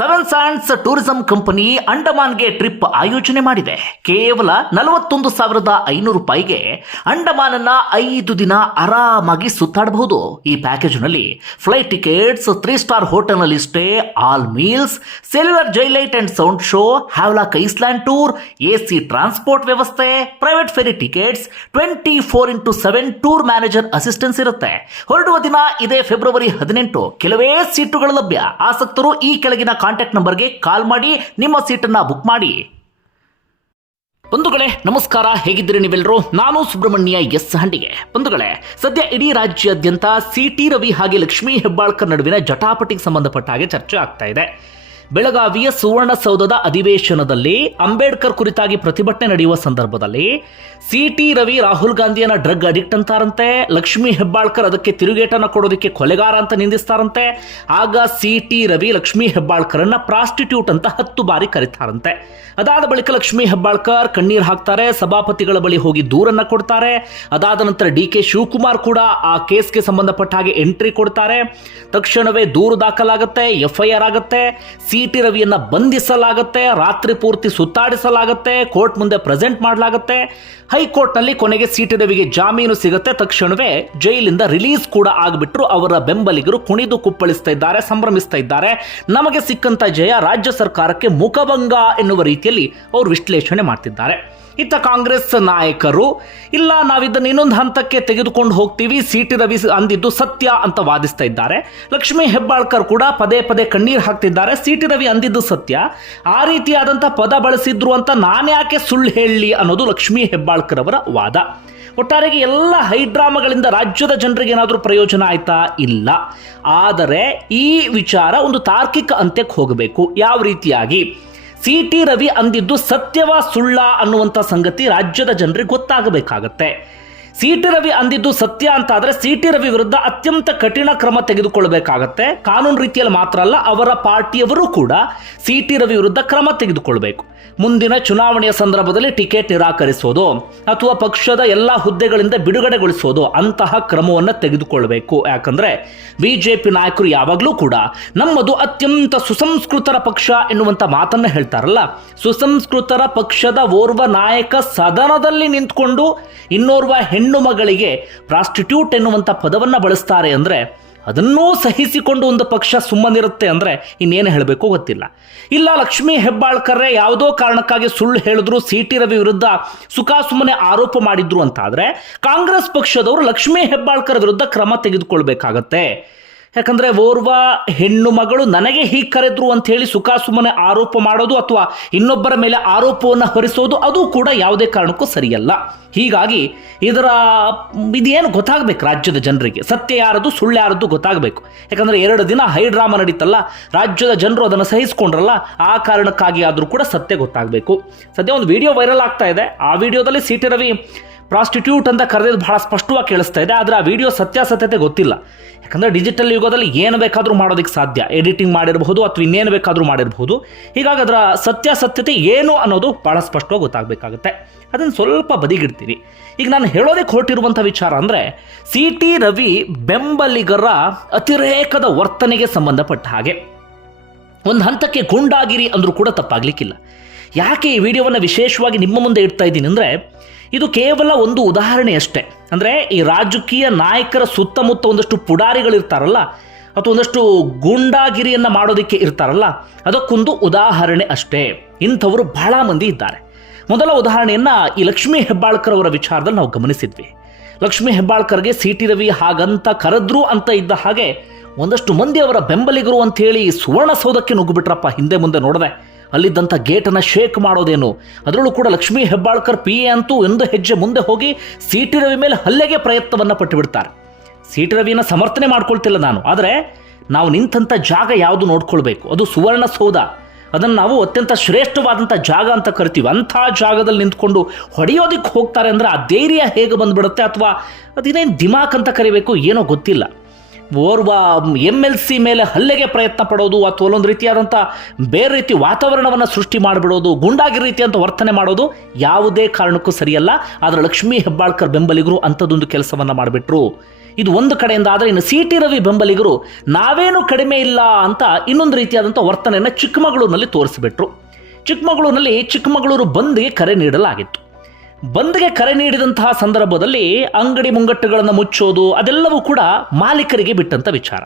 Seven sands tourism company ಅಂಡಮಾನ್ಗೆ trip ಆಯೋಜನೆ ಮಾಡಿದೆ. ಕೇವಲ ನಲವತ್ತೊಂದು ಸಾವಿರದ ಐನೂರು ರೂಪಾಯಿಗೆ ಅಂಡಮಾನನ್ನ ಐದು ದಿನ ಆರಾಮಾಗಿ ಸುತ್ತಾಡಬಹುದು. ಈ ಪ್ಯಾಕೇಜ್ನಲ್ಲಿ ಫ್ಲೈಟ್ ಟಿಕೆಟ್ಸ್ ತ್ರೀ ಸ್ಟಾರ್ ಹೋಟೆಲ್ನಲ್ಲಿ stay, all meals, cellular jail light and sound show Havelock island tour, A C transport ವ್ಯವಸ್ಥೆ, private ferry tickets, twenty four into seven tour manager assistance ಇರುತ್ತೆ. ಹೊರಡುವ ದಿನ ಇದೇ ಫೆಬ್ರವರಿ ಹದಿನೆಂಟು. ಕೆಲವೇ ಸೀಟುಗಳು ಲಭ್ಯ. ಆಸಕ್ತರು ಈ ಕೆಳಗಿನ ಕಾಂಟ್ಯಾಕ್ಟ್ ನಂಬರ್ಗೆ ಕಾಲ್ ಮಾಡಿ, ನಿಮ್ಮ ಸೀಟನ್ನ ಬುಕ್ ಮಾಡಿ. ಬಂಧುಗಳೇ, ನಮಸ್ಕಾರ. ಹೇಗಿದ್ದೀರಿ ನೀವೆಲ್ಲರೂ ನಾನು ಸುಬ್ರಹ್ಮಣ್ಯ ಎಸ್ ಹಂಡಿಗೆ. ಬಂಧುಗಳೇ, ಸದ್ಯ ಇಡೀ ರಾಜ್ಯಾದ್ಯಂತ ಸಿ ಟಿ ರವಿ ಹಾಗೆ ಲಕ್ಷ್ಮೀ ಹೆಬ್ಬಾಳ್ಕರ್ ನಡುವಿನ ಜಟಾಪಟಿಗೆ ಸಂಬಂಧಪಟ್ಟ ಹಾಗೆ ಚರ್ಚೆ ಆಗ್ತಾ ಇದೆ. ಬೆಳಗಾವಿಯ ಸುವರ್ಣಸೌಧದ ಅಧಿವೇಶನದಲ್ಲಿ ಅಂಬೇಡ್ಕರ್ ಕುರಿತಾಗಿ ಪ್ರತಿಭಟನೆ ನಡೆಯುವ ಸಂದರ್ಭದಲ್ಲಿ ಸಿ ಟಿ ರವಿ ರಾಹುಲ್ ಗಾಂಧಿಯನ್ನ ಡ್ರಗ್ ಅಡಿಕ್ಟ್ ಅಂತಾರಂತೆ, ಲಕ್ಷ್ಮಿ ಹೆಬ್ಬಾಳ್ಕರ್ ಅದಕ್ಕೆ ತಿರುಗೇಟನ್ನು ಕೊಡೋದಕ್ಕೆ ಕೊಲೆಗಾರ ಅಂತ ನಿಂದಿಸ್ತಾರಂತೆ, ಆಗ ಸಿ ಟಿ ರವಿ ಹೆಬ್ಬಾಳ್ಕರ್ ಹೆಬ್ಬಾಳ್ಕರನ್ನ ಪ್ರಾಸ್ಟಿಟ್ಯೂಟ್ ಅಂತ ಹತ್ತು ಬಾರಿ ಕರೀತಾರಂತೆ. ಅದಾದ ಬಳಿಕ ಲಕ್ಷ್ಮಿ ಹೆಬ್ಬಾಳ್ಕರ್ ಕಣ್ಣೀರ್ ಹಾಕ್ತಾರೆ, ಸಭಾಪತಿಗಳ ಬಳಿ ಹೋಗಿ ದೂರನ್ನ ಕೊಡ್ತಾರೆ, ಅದಾದ ನಂತರ ಡಿ ಕೆ ಶಿವಕುಮಾರ್ ಕೂಡ ಆ ಕೇಸ್ಗೆ ಸಂಬಂಧಪಟ್ಟ ಹಾಗೆ ಎಂಟ್ರಿ ಕೊಡ್ತಾರೆ. ತಕ್ಷಣವೇ ದೂರು ದಾಖಲಾಗುತ್ತೆ, ಎಫ್ಐಆರ್ ಆಗುತ್ತೆ ಸಿ ಟಿ ರವಿಯನ್ನ ಬಂಧಿಸಲಾಗುತ್ತೆ, ರಾತ್ರಿ ಪೂರ್ತಿ ಸುತ್ತಾಡಿಸಲಾಗುತ್ತೆ, ಕೋರ್ಟ್ ಮುಂದೆ ಪ್ರೆಸೆಂಟ್ ಮಾಡಲಾಗುತ್ತೆ. ಹೈಕೋರ್ಟ್ನಲ್ಲಿ ಕೊನೆಗೆ ಸಿ ಟಿ ರವಿಗೆ ಜಾಮೀನು ಸಿಗುತ್ತೆ. ತಕ್ಷಣವೇ ಜೈಲಿಂದ ರಿಲೀಸ್ ಕೂಡ ಆಗಿಬಿಟ್ರು. ಅವರ ಬೆಂಬಲಿಗರು ಕುಣಿದು ಕುಪ್ಪಳಿಸ್ತಾ ಇದ್ದಾರೆ, ಸಂಭ್ರಮಿಸ್ತಾ ಇದ್ದಾರೆ. ನಮಗೆ ಸಿಕ್ಕಂತ ಜಯ ರಾಜ್ಯ ಸರ್ಕಾರಕ್ಕೆ ಮುಖಭಂಗ ಎನ್ನುವ ರೀತಿಯಲ್ಲಿ ಅವರು ವಿಶ್ಲೇಷಣೆ ಮಾಡ್ತಿದ್ದಾರೆ. ಇತ್ತ ಕಾಂಗ್ರೆಸ್ ನಾಯಕರು, ಇಲ್ಲ ನಾವಿದ್ದನ್ನು ಇನ್ನೊಂದು ಹಂತಕ್ಕೆ ತೆಗೆದುಕೊಂಡು ಹೋಗ್ತೀವಿ, ಸಿಟಿ ರವಿ ಅಂದಿದ್ದು ಸತ್ಯ ಅಂತ ವಾದಿಸ್ತಾ ಇದ್ದಾರೆ. ಲಕ್ಷ್ಮೀ ಹೆಬ್ಬಾಳ್ಕರ್ ಕೂಡ ಪದೇ ಪದೇ ಕಣ್ಣೀರು ಹಾಕ್ತಿದ್ದಾರೆ, ಸಿಟಿ ರವಿ ಅಂದಿದ್ದು ಸತ್ಯ. ಆ ರೀತಿಯಾದಂಥ ಪದ ಬಳಸಿದ್ರು ಅಂತ ನಾನ್ಯಾಕೆ ಸುಳ್ಳು ಹೇಳಲಿ ಅನ್ನೋದು ಲಕ್ಷ್ಮೀ ಹೆಬ್ಬಾಳ್ಕರ್ ಅವರ ವಾದ. ಒಟ್ಟಾರೆಗೆ ಎಲ್ಲ ಹೈಡ್ರಾಮಾಗಳಿಂದ ರಾಜ್ಯದ ಜನರಿಗೆ ಏನಾದರೂ ಪ್ರಯೋಜನ ಆಯ್ತಾ? ಇಲ್ಲ. ಆದರೆ ಈ ವಿಚಾರ ಒಂದು ತಾರ್ಕಿಕ ಅಂತ್ಯಕ್ಕೆ ಹೋಗಬೇಕು. ಯಾವ ರೀತಿಯಾಗಿ? ಸಿ ಟಿ ರವಿ ಅಂದಿದ್ದು ಸತ್ಯವ ಸುಳ್ಳ ಅನ್ನುವಂಥ ಸಂಗತಿ ರಾಜ್ಯದ ಜನರಿಗೆ ಗೊತ್ತಾಗಬೇಕಾಗತ್ತೆ. ಸಿ ಟಿ ರವಿ ಅಂದಿದ್ದು ಸತ್ಯ ಅಂತ ಆದರೆ ಸಿ ಟಿ ರವಿ ವಿರುದ್ಧ ಅತ್ಯಂತ ಕಠಿಣ ಕ್ರಮ ತೆಗೆದುಕೊಳ್ಳಬೇಕಾಗತ್ತೆ ಕಾನೂನು ರೀತಿಯಲ್ಲಿ ಮಾತ್ರ ಅಲ್ಲ, ಅವರ ಪಾರ್ಟಿಯವರು ಕೂಡ ಸಿ ಟಿ ರವಿ ವಿರುದ್ಧ ಕ್ರಮ ತೆಗೆದುಕೊಳ್ಬೇಕು. ಮುಂದಿನ ಚುನಾವಣೆಯ ಸಂದರ್ಭದಲ್ಲಿ ಟಿಕೆಟ್ ನಿರಾಕರಿಸೋದು ಅಥವಾ ಪಕ್ಷದ ಎಲ್ಲ ಹುದ್ದೆಗಳಿಂದ ಬಿಡುಗಡೆಗೊಳಿಸೋದು ಅಂತಹ ಕ್ರಮವನ್ನು ತೆಗೆದುಕೊಳ್ಳಬೇಕು. ಯಾಕಂದರೆ ಬಿ ಜೆ ಪಿ ನಾಯಕರು ಯಾವಾಗಲೂ ಕೂಡ ನಮ್ಮದು ಅತ್ಯಂತ ಸುಸಂಸ್ಕೃತರ ಪಕ್ಷ ಎನ್ನುವಂಥ ಮಾತನ್ನು ಹೇಳ್ತಾರಲ್ಲ. ಸುಸಂಸ್ಕೃತರ ಪಕ್ಷದ ಓರ್ವ ನಾಯಕ ಸದನದಲ್ಲಿ ನಿಂತ್ಕೊಂಡು ಇನ್ನೋರ್ವ ಹೆಣ್ಣು ಮಗಳಿಗೆ ಪ್ರಾಸ್ಟಿಟ್ಯೂಟ್ ಎನ್ನುವಂಥ ಪದವನ್ನು ಬಳಸ್ತಾರೆ ಅಂದ್ರೆ ಅದನ್ನೂ ಸಹಿಸಿಕೊಂಡು ಒಂದು ಪಕ್ಷ ಸುಮ್ಮನಿರುತ್ತೆ ಅಂದರೆ ಇನ್ನೇನು ಹೇಳಬೇಕು ಗೊತ್ತಿಲ್ಲ. ಇಲ್ಲ, ಲಕ್ಷ್ಮೀ ಹೆಬ್ಬಾಳ್ಕರ್ರೆ ಯಾವುದೋ ಕಾರಣಕ್ಕಾಗಿ ಸುಳ್ಳು ಹೇಳಿದ್ರು ಸಿ ಟಿ ರವಿ ವಿರುದ್ಧ ಸುಖಾಸುಮ್ಮನೆ ಆರೋಪ ಮಾಡಿದ್ರು ಅಂತಾದರೆ ಕಾಂಗ್ರೆಸ್ ಪಕ್ಷದವರು ಲಕ್ಷ್ಮೀ ಹೆಬ್ಬಾಳ್ಕರ್ ವಿರುದ್ಧ ಕ್ರಮ ತೆಗೆದುಕೊಳ್ಬೇಕಾಗತ್ತೆ. ಯಾಕಂದ್ರೆ ಓರ್ವ ಹೆಣ್ಣು ಮಗಳು ನನಗೆ ಹೀಗೆ ಕರೆದ್ರು ಅಂತ ಹೇಳಿ ಸುಖ ಆರೋಪ ಮಾಡೋದು ಅಥವಾ ಇನ್ನೊಬ್ಬರ ಮೇಲೆ ಆರೋಪವನ್ನು ಹೊರಿಸೋದು ಅದು ಕೂಡ ಯಾವುದೇ ಕಾರಣಕ್ಕೂ ಸರಿಯಲ್ಲ. ಹೀಗಾಗಿ ಇದರ, ಇದೇನು ಗೊತ್ತಾಗಬೇಕು ರಾಜ್ಯದ ಜನರಿಗೆ? ಸತ್ಯ ಯಾರದು, ಸುಳ್ಳು ಯಾರದ್ದು ಗೊತ್ತಾಗಬೇಕು. ಯಾಕಂದ್ರೆ ಎರಡು ದಿನ ಹೈ ಡ್ರಾಮಾ ನಡೀತಲ್ಲ, ರಾಜ್ಯದ ಜನರು ಅದನ್ನು ಸಹಿಸಿಕೊಂಡ್ರಲ್ಲ, ಆ ಕಾರಣಕ್ಕಾಗಿ ಆದರೂ ಕೂಡ ಸತ್ಯ ಗೊತ್ತಾಗಬೇಕು. ಸದ್ಯ ಒಂದು ವಿಡಿಯೋ ವೈರಲ್ ಆಗ್ತಾ ಇದೆ. ಆ ವಿಡಿಯೋದಲ್ಲಿ ಸಿ ರವಿ ಪ್ರಾಸ್ಟಿಟ್ಯೂಟ್ ಅಂತ ಕರೆದಿದ್ದು ಬಹಳ ಸ್ಪಷ್ಟವಾಗಿ ಕೇಳಿಸ್ತಾ ಇದೆ, ಆದರೆ ಆ ವಿಡಿಯೋ ಸತ್ಯಾಸತ್ಯತೆ ಗೊತ್ತಿಲ್ಲ. ಯಾಕಂದರೆ ಡಿಜಿಟಲ್ ಯುಗದಲ್ಲಿ ಏನು ಬೇಕಾದರೂ ಮಾಡೋದಕ್ಕೆ ಸಾಧ್ಯ. ಎಡಿಟಿಂಗ್ ಮಾಡಿರಬಹುದು ಅಥವಾ ಇನ್ನೇನು ಬೇಕಾದರೂ ಮಾಡಿರಬಹುದು. ಹೀಗಾಗಿ ಅದರ ಸತ್ಯಾಸತ್ಯತೆ ಏನು ಅನ್ನೋದು ಭಾಳ ಸ್ಪಷ್ಟವಾಗಿ ಗೊತ್ತಾಗಬೇಕಾಗುತ್ತೆ. ಅದನ್ನು ಸ್ವಲ್ಪ ಬದಿಗಿಡ್ತೀನಿ. ಈಗ ನಾನು ಹೇಳೋದಕ್ಕೆ ಹೊರಟಿರುವಂಥ ವಿಚಾರ ಅಂದರೆ ಸಿ ಟಿ ರವಿ ಬೆಂಬಲಿಗರ ಅತಿರೇಕದ ವರ್ತನೆಗೆ ಸಂಬಂಧಪಟ್ಟ ಹಾಗೆ. ಒಂದು ಹಂತಕ್ಕೆ ಗುಂಡಾಗಿರಿ ಅಂದರೂ ಕೂಡ ತಪ್ಪಾಗಲಿಕ್ಕಿಲ್ಲ. ಯಾಕೆ ಈ ವಿಡಿಯೋವನ್ನು ವಿಶೇಷವಾಗಿ ನಿಮ್ಮ ಮುಂದೆ ಇಡ್ತಾ ಇದ್ದೀನಿ ಅಂದರೆ ಇದು ಕೇವಲ ಒಂದು ಉದಾಹರಣೆ ಅಷ್ಟೇ ಅಂದರೆ ಈ ರಾಜಕೀಯ ನಾಯಕರ ಸುತ್ತಮುತ್ತ ಒಂದಷ್ಟು ಪುಡಾರಿಗಳಿರ್ತಾರಲ್ಲ, ಅಥವಾ ಒಂದಷ್ಟು ಗೂಂಡಾಗಿರಿಯನ್ನು ಮಾಡೋದಕ್ಕೆ ಇರ್ತಾರಲ್ಲ, ಅದಕ್ಕೊಂದು ಉದಾಹರಣೆ ಅಷ್ಟೇ. ಇಂಥವರು ಬಹಳ ಮಂದಿ ಇದ್ದಾರೆ. ಮೊದಲ ಉದಾಹರಣೆಯನ್ನು ಈ ಲಕ್ಷ್ಮೀ ಹೆಬ್ಬಾಳ್ಕರ್ ಅವರ ವಿಚಾರದಲ್ಲಿ ನಾವು ಗಮನಿಸಿದ್ವಿ. ಲಕ್ಷ್ಮೀ ಹೆಬ್ಬಾಳ್ಕರ್ಗೆ ಸಿ ಟಿ ರವಿ ಹಾಗಂತ ಕರೆದ್ರು ಅಂತ ಇದ್ದ ಹಾಗೆ ಒಂದಷ್ಟು ಮಂದಿ ಅವರ ಬೆಂಬಲಿಗರು ಅಂತೇಳಿ ಸುವರ್ಣಸೌಧಕ್ಕೆ ನುಗ್ಗಿಬಿಟ್ರಪ್ಪ ಹಿಂದೆ ಮುಂದೆ ನೋಡದೆ. ಅಲ್ಲಿದ್ದಂಥ ಗೇಟನ್ನು ಶೇಕ್ ಮಾಡೋದೇನು? ಅದರಲ್ಲೂ ಕೂಡ ಲಕ್ಷ್ಮೀ ಹೆಬ್ಬಾಳ್ಕರ್ ಪಿ ಎ ಅಂತೂ ಒಂದು ಹೆಜ್ಜೆ ಮುಂದೆ ಹೋಗಿ ಸಿ ಟಿ ರವಿ ಮೇಲೆ ಹಲ್ಲೆಗೆ ಪ್ರಯತ್ನವನ್ನು ಪಟ್ಟು ಬಿಡ್ತಾರೆ ಸಿ ಟಿ ರವಿನ ಸಮರ್ಥನೆ ಮಾಡ್ಕೊಳ್ತಿಲ್ಲ ನಾನು. ಆದರೆ ನಾವು ನಿಂತಹ ಜಾಗ ಯಾವುದು ನೋಡ್ಕೊಳ್ಬೇಕು? ಅದು ಸುವರ್ಣಸೌಧ ಅದನ್ನು ನಾವು ಅತ್ಯಂತ ಶ್ರೇಷ್ಠವಾದಂಥ ಜಾಗ ಅಂತ ಕರಿತೀವಿ. ಅಂಥ ಜಾಗದಲ್ಲಿ ನಿಂತ್ಕೊಂಡು ಹೊಡೆಯೋದಕ್ಕೆ ಹೋಗ್ತಾರೆ ಅಂದರೆ ಆ ಧೈರ್ಯ ಹೇಗೆ ಬಂದುಬಿಡುತ್ತೆ? ಅಥವಾ ಅದೇನೇನು ದಿಮಾಕ್ ಅಂತ ಕರಿಬೇಕು? ಏನೋ ಗೊತ್ತಿಲ್ಲ. ಓರ್ವ ಎಂ ಎಲ್ ಸಿ ಮೇಲೆ ಹಲ್ಲೆಗೆ ಪ್ರಯತ್ನ ಪಡೋದು ಅಥವಾ ಒಂದೊಂದು ರೀತಿಯಾದಂಥ ಬೇರೆ ರೀತಿ ವಾತಾವರಣವನ್ನು ಸೃಷ್ಟಿ ಮಾಡಿಬಿಡೋದು, ಗುಂಡಾಗಿ ರೀತಿಯಂತ ವರ್ತನೆ ಮಾಡೋದು ಯಾವುದೇ ಕಾರಣಕ್ಕೂ ಸರಿಯಲ್ಲ. ಆದರೆ ಲಕ್ಷ್ಮೀ ಹೆಬ್ಬಾಳ್ಕರ್ ಬೆಂಬಲಿಗರು ಅಂಥದ್ದೊಂದು ಕೆಲಸವನ್ನು ಮಾಡಿಬಿಟ್ರು. ಇದು ಒಂದು ಕಡೆಯಿಂದ ಆದರೆ ಇನ್ನು ಸಿ ಟಿ ರವಿ ಬೆಂಬಲಿಗರು ನಾವೇನು ಕಡಿಮೆ ಇಲ್ಲ ಅಂತ ಇನ್ನೊಂದು ರೀತಿಯಾದಂಥ ವರ್ತನೆಯನ್ನು ಚಿಕ್ಕಮಗಳೂರಿನಲ್ಲಿ ತೋರಿಸಿಬಿಟ್ರು. ಚಿಕ್ಕಮಗಳೂರಿನಲ್ಲಿ ಚಿಕ್ಕಮಗಳೂರು ಬಂದ್ಗೆ ಕರೆ ನೀಡಲಾಗಿತ್ತು. ಬಂದ್ಗೆ ಕರೆ ನೀಡಿದಂತಹ ಸಂದರ್ಭದಲ್ಲಿ ಅಂಗಡಿ ಮುಂಗಟ್ಟುಗಳನ್ನು ಮುಚ್ಚೋದು ಅದೆಲ್ಲವೂ ಕೂಡ ಮಾಲೀಕರಿಗೆ ಬಿಟ್ಟಂತ ವಿಚಾರ.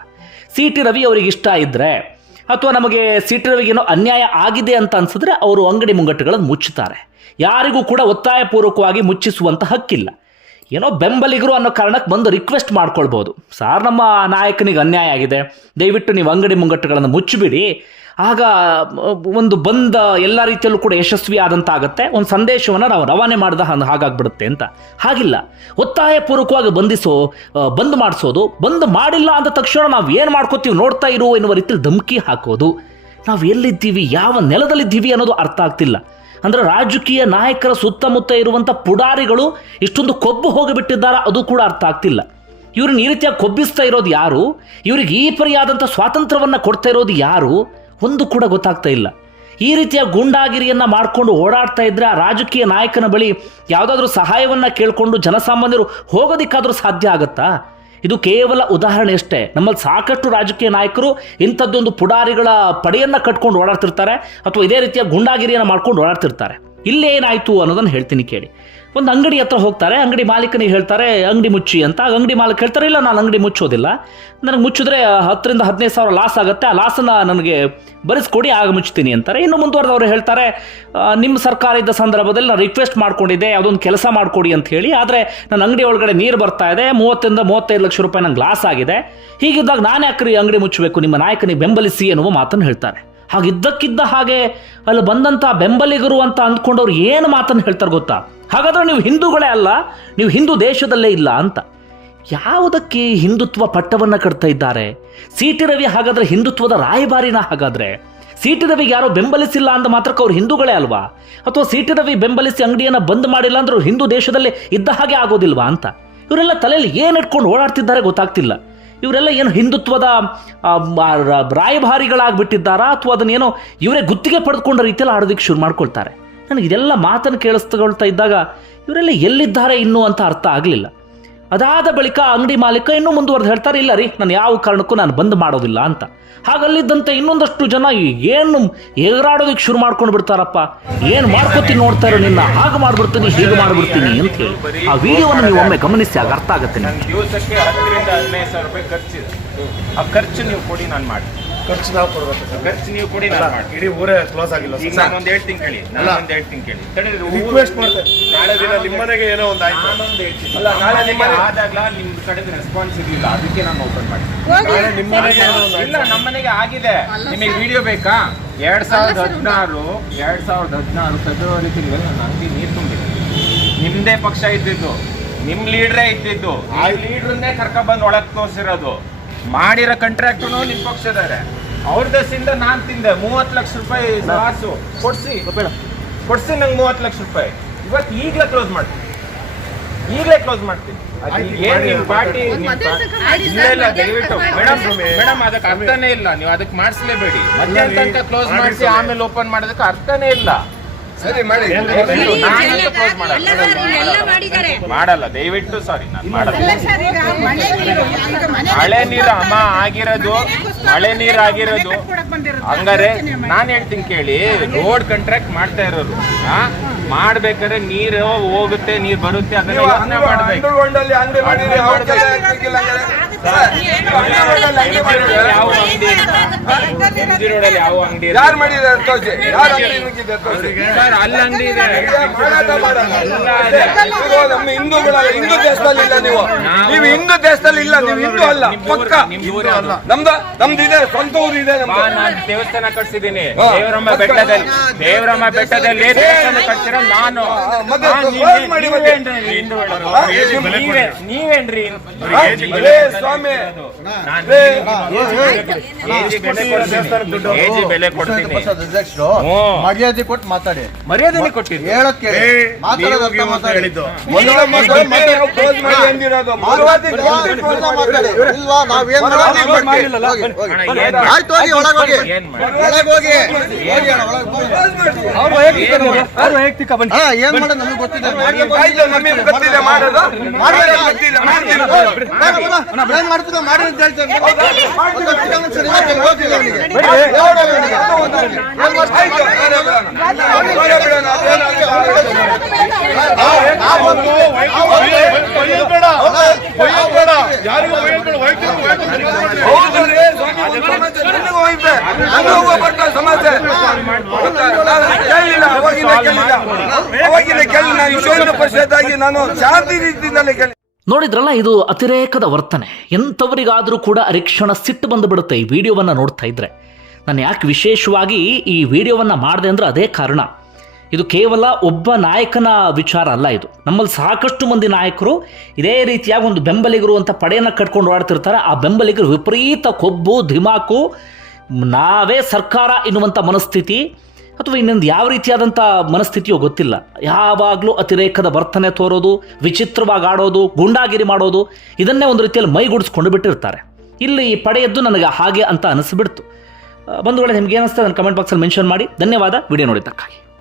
ಸಿ ಟಿ ರವಿ ಅವರಿಗೆ ಇಷ್ಟ ಇದ್ದರೆ ಅಥವಾ ನಮಗೆ ಸಿ ಟಿ ಏನೋ ಅನ್ಯಾಯ ಆಗಿದೆ ಅಂತ ಅನ್ಸಿದ್ರೆ ಅವರು ಅಂಗಡಿ ಮುಂಗಟ್ಟುಗಳನ್ನು ಮುಚ್ಚುತ್ತಾರೆ. ಯಾರಿಗೂ ಕೂಡ ಒತ್ತಾಯಪೂರ್ವಕವಾಗಿ ಮುಚ್ಚಿಸುವಂಥ ಹಕ್ಕಿಲ್ಲ. ಏನೋ ಬೆಂಬಲಿಗರು ಅನ್ನೋ ಕಾರಣಕ್ಕೆ ಬಂದು ರಿಕ್ವೆಸ್ಟ್ ಮಾಡ್ಕೊಳ್ಬೋದು. ಸಾರ್, ನಮ್ಮ ನಾಯಕನಿಗೆ ಅನ್ಯಾಯ ಆಗಿದೆ. ದಯವಿಟ್ಟು ನೀವು ಅಂಗಡಿ ಮುಂಗಟ್ಟುಗಳನ್ನು ಮುಚ್ಚಿಬಿಡಿ. ಆಗ ಒಂದು ಬಂದ ಎಲ್ಲ ರೀತಿಯಲ್ಲೂ ಕೂಡ ಯಶಸ್ವಿ ಆದಂತ ಆಗುತ್ತೆ ಒಂದು ಸಂದೇಶವನ್ನು ನಾವು ರವಾನೆ ಮಾಡಿದ ಹಂಗ್- ಹಾಗಾಗ್ಬಿಡುತ್ತೆ ಅಂತ. ಹಾಗಿಲ್ಲ. ಒತ್ತಾಯಪೂರ್ವಕವಾಗಿ ಬಂಧಿಸೋ ಬಂದ್ ಮಾಡಿಸೋದು, ಬಂದ್ ಮಾಡಿಲ್ಲ ಅಂದ ತಕ್ಷಣ ನಾವು ಏನು ಮಾಡ್ಕೋತೀವಿ ನೋಡ್ತಾ ಇರುವ ಎನ್ನುವ ರೀತಿಯಲ್ಲಿ ಧಮಕಿ ಹಾಕೋದು. ನಾವು ಎಲ್ಲಿದ್ದೀವಿ, ಯಾವ ನೆಲದಲ್ಲಿದ್ದೀವಿ ಅನ್ನೋದು ಅರ್ಥ ಆಗ್ತಿಲ್ಲ. ಅಂದ್ರೆ ರಾಜಕೀಯ ನಾಯಕರ ಸುತ್ತಮುತ್ತ ಇರುವಂಥ ಪುಡಾರಿಗಳು ಇಷ್ಟೊಂದು ಕೊಬ್ಬು ಹೋಗಿಬಿಟ್ಟಿದ್ದಾರೆ ಅದು ಕೂಡ ಅರ್ಥ ಆಗ್ತಿಲ್ಲ. ಇವ್ರನ್ನ ಈ ರೀತಿಯಾಗಿ ಕೊಬ್ಬಿಸ್ತಾ ಇರೋದು ಯಾರು? ಇವ್ರಿಗೆ ಈ ಪರಿಯಾದಂಥ ಸ್ವಾತಂತ್ರ್ಯವನ್ನು ಕೊಡ್ತಾ ಇರೋದು ಯಾರು? ಒಂದು ಕೂಡ ಗೊತ್ತಾಗ್ತಾ ಇಲ್ಲ. ಈ ರೀತಿಯ ಗೂಂಡಾಗಿರಿಯನ್ನು ಮಾಡಿಕೊಂಡು ಓಡಾಡ್ತಾ ಇದ್ರೆ ಆ ರಾಜಕೀಯ ನಾಯಕನ ಬಳಿ ಯಾವುದಾದ್ರೂ ಸಹಾಯವನ್ನು ಕೇಳಿಕೊಂಡು ಜನಸಾಮಾನ್ಯರು ಹೋಗೋದಿಕ್ಕಾದರೂ ಸಾಧ್ಯ ಆಗುತ್ತಾ? ಇದು ಕೇವಲ ಉದಾಹರಣೆ ಅಷ್ಟೇ. ನಮ್ಮಲ್ಲಿ ಸಾಕಷ್ಟು ರಾಜಕೀಯ ನಾಯಕರು ಇಂಥದ್ದೊಂದು ಪುಡಾರಿಗಳ ಪಡೆಯನ್ನು ಕಟ್ಕೊಂಡು ಓಡಾಡ್ತಿರ್ತಾರೆ ಅಥವಾ ಇದೇ ರೀತಿಯ ಗೂಂಡಾಗಿರಿಯನ್ನು ಮಾಡ್ಕೊಂಡು ಓಡಾಡ್ತಿರ್ತಾರೆ. ಇಲ್ಲೇ ಏನಾಯಿತು ಅನ್ನೋದನ್ನು ಹೇಳ್ತೀನಿ ಕೇಳಿ. ಒಂದು ಅಂಗಡಿ ಹತ್ರ ಹೋಗ್ತಾರೆ, ಅಂಗಡಿ ಮಾಲೀಕನಿಗೆ ಹೇಳ್ತಾರೆ, ಅಂಗಡಿ ಮುಚ್ಚಿ ಅಂತ. ಅಂಗಡಿ ಮಾಲೀಕ ಹೇಳ್ತಾರೆ, ಇಲ್ಲ, ನಾನು ಅಂಗಡಿ ಮುಚ್ಚೋದಿಲ್ಲ. ನನಗೆ ಮುಚ್ಚಿದ್ರೆ ಹತ್ತರಿಂದ ಹದಿನೈದು ಸಾವಿರ ಲಾಸ್ ಆಗುತ್ತೆ, ಆ ಲಾಸನ್ನು ನನಗೆ ಬರೆಸ್ಕೊಡಿ, ಆಗ ಮುಚ್ತೀನಿ ಅಂತಾರೆ. ಇನ್ನು ಮುಂದುವರೆದವರು ಹೇಳ್ತಾರೆ ನಿಮ್ಮ ಸರ್ಕಾರ ಇದ್ದ ಸಂದರ್ಭದಲ್ಲಿ ನಾನು ರಿಕ್ವೆಸ್ಟ್ ಮಾಡ್ಕೊಂಡಿದ್ದೆ ಯಾವುದೊಂದು ಕೆಲಸ ಮಾಡಿಕೊಡಿ ಅಂತ ಹೇಳಿ. ಆದರೆ ನನ್ನ ಅಂಗಡಿ ಒಳಗಡೆ ನೀರು ಬರ್ತಾ ಇದೆ, ಮೂವತ್ತರಿಂದ ಮೂವತ್ತೈದು ಲಕ್ಷ ರೂಪಾಯಿ ನಂಗೆ ಲಾಸ್ ಆಗಿದೆ. ಹೀಗಿದ್ದಾಗ ನಾನು ಯಾಕ್ರಿ ಅಂಗಡಿ ಮುಚ್ಚಬೇಕು? ನಿಮ್ಮ ನಾಯಕನಿಗೆ ಬೆಂಬಲಿಸಿ ಎನ್ನುವ ಮಾತನ್ನು ಹೇಳ್ತಾರೆ. ಹಾಗಿದ್ದಕ್ಕಿದ್ದ ಹಾಗೆ ಅಲ್ಲಿ ಬಂದಂಥ ಬೆಂಬಲಿಗರು ಅಂತ ಅಂದ್ಕೊಂಡವ್ರು ಏನು ಮಾತನ್ನು ಹೇಳ್ತಾರೆ ಗೊತ್ತಾ? ಹಾಗಾದ್ರೆ ನೀವು ಹಿಂದೂಗಳೇ ಅಲ್ಲ, ನೀವು ಹಿಂದೂ ದೇಶದಲ್ಲೇ ಇಲ್ಲ ಅಂತ. ಯಾವುದಕ್ಕೆ ಹಿಂದುತ್ವ ಪಟ್ಟವನ್ನು ಕಟ್ತಾ ಇದ್ದಾರೆ? ಸಿ ಟಿ ರವಿ ಹಾಗಾದರೆ ಹಿಂದುತ್ವದ ರಾಯಭಾರಿನ ಹಾಗಾದರೆ? ಸಿ ಟಿ ರವಿಗೆ ಯಾರೋ ಬೆಂಬಲಿಸಿಲ್ಲ ಅಂದ ಮಾತ್ರಕ್ಕೆ ಅವ್ರು ಹಿಂದೂಗಳೇ ಅಲ್ವಾ? ಅಥವಾ ಸಿ ಟಿ ರವಿ ಬೆಂಬಲಿಸಿ ಅಂಗಡಿಯನ್ನು ಬಂದ್ ಮಾಡಿಲ್ಲ ಅಂದ್ರೆ ಅವ್ರು ಹಿಂದೂ ದೇಶದಲ್ಲೇ ಇದ್ದ ಹಾಗೆ ಆಗೋದಿಲ್ವಾ ಅಂತ? ಇವರೆಲ್ಲ ತಲೆಯಲ್ಲಿ ಏನು ಇಟ್ಕೊಂಡು ಓಡಾಡ್ತಿದ್ದಾರೆ ಗೊತ್ತಾಗ್ತಿಲ್ಲ. ಇವರೆಲ್ಲ ಏನು ಹಿಂದುತ್ವದ ರಾಯಭಾರಿಗಳಾಗಿಬಿಟ್ಟಿದ್ದಾರಾ ಅಥವಾ ಅದನ್ನೇನೋ ಇವರೇ ಗುತ್ತಿಗೆ ಪಡೆದುಕೊಂಡ ರೀತಿಯಲ್ಲಿ ಆಡೋದಕ್ಕೆ ಶುರು ಮಾಡ್ಕೊಳ್ತಾರೆ. ನನಗೆ ಇದೆಲ್ಲ ಮಾತನ್ನು ಕೇಳಿಸ್ಕೊಳ್ತಾ ಇದ್ದಾಗ ಇವರೆಲ್ಲ ಎಲ್ಲಿದ್ದಾರೆ ಇನ್ನು ಅಂತ ಅರ್ಥ ಆಗಲಿಲ್ಲ. ಅದಾದ ಬಳಿಕ ಅಂಗಡಿ ಮಾಲೀಕ ಇನ್ನೂ ಮುಂದುವರೆದು ಹೇಳ್ತಾರೆ, ಇಲ್ಲ ರೀ, ನಾನು ಯಾವ ಕಾರಣಕ್ಕೂ ನಾನು ಬಂದ್ ಮಾಡೋದಿಲ್ಲ ಅಂತ. ಹಾಗಲ್ಲಿದ್ದಂತೆ ಇನ್ನೊಂದಷ್ಟು ಜನ ಏನು ಎಗರಾಡೋದಕ್ಕೆ ಶುರು ಮಾಡ್ಕೊಂಡು ಬಿಡ್ತಾರಪ್ಪ. ಏನು ಮಾಡ್ಕೋತೀನಿ ನೋಡ್ತಾ ಇರೋ ನಿನ್ನ, ಹಾಗೆ ಮಾಡಿಬಿಡ್ತೀನಿ, ಹೀಗೆ ಮಾಡಿಬಿಡ್ತೀನಿ ಅಂತ ಹೇಳಿ. ಆ ವಿಡಿಯೋವನ್ನು ನೀವು ಒಮ್ಮೆ ಗಮನಿಸಿ ಆಗ ಅರ್ಥ ಆಗುತ್ತೆ ಆ ಖರ್ಚು ನೀವು ಕೊಡಿ, ನಾನು ಮಾಡಿ ಖರ್ಚು ನಾವು ಕೊಡ್ಬೇಕು. ಸರ್ ಖರ್ಚು ನೀವು ಕೊಡಿ ನಾನು ಮಾಡಿ ಇಡೀ ಊರೇ ಕ್ಲೋಸ್ ಆಗಿಲ್ಲ ಈಗ ಸರ್. ನಾನು ಒಂದು ಹೇಳ್ತೀನಿ ಕೇಳಿ ನಾನು ಅಲ್ಲ. ಒಂದು ಹೇಳ್ತೀನಿ ಕೇಳಿ. ತಡೀರಿ, ಊರು- ರಿಕ್ವೆಸ್ಟ್ ಮಾಡ್ತೇನೆ ನಾಳೆ ದಿನ ನಿಮ್ಮನೆಗೆ ಏನೋ ಒಂದು ಆಯ್ತು. ನಾನೊಂದು ಹೇಳ್ತೀನಿ. ಅಲ್ಲ, ನಾಳೆ ನಮ್ಮ ನಿಮ್ಮ ಮನೆಗೆ ಆದಾಗ್ಲ ನಿಮ್ ಕಡೆ ರೆಸ್ಪಾನ್ಸ್ ಇರಲಿಲ್ಲ. ಅದಕ್ಕೆ ನಾನು ಓಪನ್ ಮಾಡಿ ನಾಳೆ ನಿಮ್ಮ ಮನೆಗೆ ಏನೋ ಒಂದು ಇಲ್ಲ ಆಯ್ತು ನಮ್ಮ ಮನೆಗೆ ಆಗಿದೆ. ನಿಮಗೆ ವಿಡಿಯೋ ಬೇಕಾ? ಎರಡ್ ಸಾವಿರದ ಹದಿನಾರು ಎರಡ್ ಸಾವಿರದ ಹದಿನಾರು ಫೆಬ್ರವರಿ ತಿಂಗಳಲ್ಲಿ ನನ್ನ ಅಂಗಡಿ ನೀರು ತುಂಬಿದೆ. ನಿಮ್ದೇ ಪಕ್ಷ ಇದ್ದಿದ್ದು ನಿಮ್ ಲೀಡ್ರೇ ಇದ್ದಿದ್ದು. ಆ ಲೀಡ್ರನ್ನೇ ಕರ್ಕೊಂಡ್ ಬಂದು ಒಳಗ್ ತೋರಿಸಿರೋದು. ಮಾಡಿರೋ ಕಾಂಟ್ರಾಕ್ಟು ನಿಮ್ ಪಕ್ಷದವ್ರೆ. ಅವ್ರ ದಸಿಂದ ನಾನ್ ತಿಂದೆ. ಮೂವತ್ತು ಲಕ್ಷ ರೂಪಾಯಿ ಲಾಸು ಕೊಡ್ಸಿ. ಕೊಡ್ಸಿ ನಂಗೆ ಮೂವತ್ತು ಲಕ್ಷ ರೂಪಾಯಿ. ಇವತ್ತು ಈಗ್ಲೇ ಕ್ಲೋಸ್ ಮಾಡ್ತೀನಿ. ಈಗಲೇ ಕ್ಲೋಸ್ ಮಾಡ್ತೀನಿ. ಮೇಡಮ್ ಅದಕ್ಕೆ. ಅರ್ಥನೇ ಇಲ್ಲ. ನೀವು ಅದಕ್ಕೆ ಮಾಡಿಸ್ಲೇಬೇಡಿ. ಮಧ್ಯಾಹ್ನ ತನಕ ಕ್ಲೋಸ್ ಮಾಡಿ ಮಾಡಿಸಿ ಆಮೇಲೆ ಓಪನ್ ಮಾಡೋದಕ್ಕೆ ಅರ್ಥನೇ ಇಲ್ಲ. ಸರಿ ಮಾಡಿ. ಮಾಡಲ್ಲ. ಎಲ್ಲ ಮಾಡಿದ್ದಾರೆ ಮಾಡಲ್ಲ ದಯವಿಟ್ಟು ಸಾರಿ ನಾನು ಮಾಡಲ್ಲ. ಮಳೆ ನೀರು ಅಮ್ಮ ಆಗಿರೋದು ಮಳೆ ನೀರು ಆಗಿರೋದು ಹಂಗಾರೆ ನಾನು ಹೇಳ್ತೀನಿ ಕೇಳಿ ರೋಡ್ ಕಾಂಟ್ರಾಕ್ಟ್ ಮಾಡ್ತಾ ಇರೋರು ಆ? ಮಾಡ್ಬೇಕಾದ್ರೆ ನೀರು ಹೋಗುತ್ತೆ ನೀರು ಬರುತ್ತೆ ಅದನ್ನ ಯೋಚನೆ ಮಾಡ್ಬೇಕು. ಯಾವ ಅಂಗಡಿ? ಯಾರು ಮಾಡಿದ್ದಾರೆ ತೋರಿಸಿ? ಯಾರು ಅಂಗಡಿ ನುಗ್ಗಿದ್ದಾರೆ ತೋರಿಸಿ? ಸರ್ ಅಲ್ಲಿ ಅಂಗಡಿ ಇದೆ. ಮಾರಾಟ ಮಾಡಲ್ಲ. ಎಲ್ಲ ಇದೆ. ನೀವು ನಮ್ಮ ಹಿಂದೂಗಳಲ್ಲ ಹಿಂದೂ ದೇಶದಲ್ಲಿ ಇಲ್ಲ ನೀವು. ನೀವು ಹಿಂದೂ ದೇಶದಲ್ಲಿ ಇಲ್ಲ ನೀವು ಹಿಂದೂ ಅಲ್ಲ. ಪಕ್ಕ? ನಮ್ದು ನಮ್ದು ಇದೆ ಸ್ವಂತ ಊರು ಇದೆ ನಾನು ದೇವಸ್ಥಾನ ಕಟ್ಸಿದ್ದೀನಿ. ದೇವರಮ್ಮ ಬೆಟ್ಟದಲ್ಲಿ. ದೇವರಮ್ಮ ಬೆಟ್ಟದಲ್ಲಿ ದೇವಸ್ಥಾನ ಕಟ್ಸಿರೋ ನಾನು. ನೀವೇನ್ರಿ? ನೀವೇನ್ರಿ ಸ್ವಾಮಿ ಮರ್ಯಾದೆ ಕೊಟ್ಟು ಮಾತಾಡಿ ಕೊಟ್ಟಿ ಹೇಳಕ್ ಕೇಳಿ ಮಾತಾಡೋದು ಮರ್ಯಾದೆ. ಅಣ್ಣ, ಏನ್ ಮಾಡಿ? ಆಯ್ತು ಹೋಗಿ ಹೋಗಿ ಏನ್ ಮಾಡೋದು ನಮಗೆ ಗೊತ್ತಿದೆ ಆಯ್ತು, ನಮಗೆ ಗೊತ್ತಿದೆ ಮಾಡೋದು. ಏನ್ ಮಾಡ್ತಿದ್ದ ಮಾಡಿ ಅಂತ ಸಮಾಜ ಕೇಳಿಲ್ಲ, ಅವಾಗಿಂದ ಕೇಳಿಲ್ಲ. ಕೇಳಿಲ್ಲ, ನಾನು ವಿಶ್ವ ಪರಿಷತ್ ಆಗಿ ನಾನು ಶಾಂತಿ ರೀತಿಯಿಂದಲೇ ಕೇಳಿ ನೋಡಿದ್ರಲ್ಲ, ಇದು ಅತಿರೇಕದ ವರ್ತನೆ. ಎಂಥವರಿಗಾದರೂ ಕೂಡ ಅರಿಕ್ಷಣ ಸಿಟ್ಟು ಬಂದು ಬಿಡುತ್ತೆ ಈ ವಿಡಿಯೋವನ್ನು ನೋಡ್ತಾ ಇದ್ರೆ. ನಾನು ಯಾಕೆ ವಿಶೇಷವಾಗಿ ಈ ವಿಡಿಯೋವನ್ನು ಮಾಡಿದೆ ಅಂದ್ರೆ ಅದೇ ಕಾರಣ. ಇದು ಕೇವಲ ಒಬ್ಬ ನಾಯಕನ ವಿಚಾರ ಅಲ್ಲ ಇದು. ನಮ್ಮಲ್ಲಿ ಸಾಕಷ್ಟು ಮಂದಿ ನಾಯಕರು ಇದೇ ರೀತಿಯಾಗಿ ಒಂದು ಬೆಂಬಲಿಗರು ಅಂತ ಪಡೆಯನ್ನು ಕಟ್ಕೊಂಡು ಓಡಾಡ್ತಿರ್ತಾರೆ. ಆ ಬೆಂಬಲಿಗರು ವಿಪರೀತ ಕೊಬ್ಬು ಧಿಮಾಕು ನಾವೇ ಸರ್ಕಾರ ಎನ್ನುವಂಥ ಮನಸ್ಥಿತಿ ಅಥವಾ ಇನ್ನೊಂದು ಯಾವ ರೀತಿಯಾದಂಥ ಮನಸ್ಥಿತಿಯೋ ಗೊತ್ತಿಲ್ಲ. ಯಾವಾಗಲೂ ಅತಿರೇಕದ ವರ್ತನೆ ತೋರೋದು, ವಿಚಿತ್ರವಾಗಿ ಆಡೋದು, ಗುಂಡಾಗಿರಿ ಮಾಡೋದು, ಇದನ್ನೇ ಒಂದು ರೀತಿಯಲ್ಲಿ ಮೈಗೂಡಿಸ್ಕೊಂಡು ಬಿಟ್ಟಿರ್ತಾರೆ. ಇಲ್ಲಿ ಪಡೆಯದ್ದು ನನಗೆ ಹಾಗೆ ಅಂತ ಅನಿಸ್ಬಿಡ್ತು. ಬಂಧುಗಳೇ, ನಿಮ್ಗೆ ಏನಿಸ್ತದೆ ನನ್ನ ಕಮೆಂಟ್ ಬಾಕ್ಸಲ್ಲಿ ಮೆನ್ಷನ್ ಮಾಡಿ. ಧನ್ಯವಾದ. ವಿಡಿಯೋ ನೋಡಿದ್ದಕ್ಕಾಗಿ.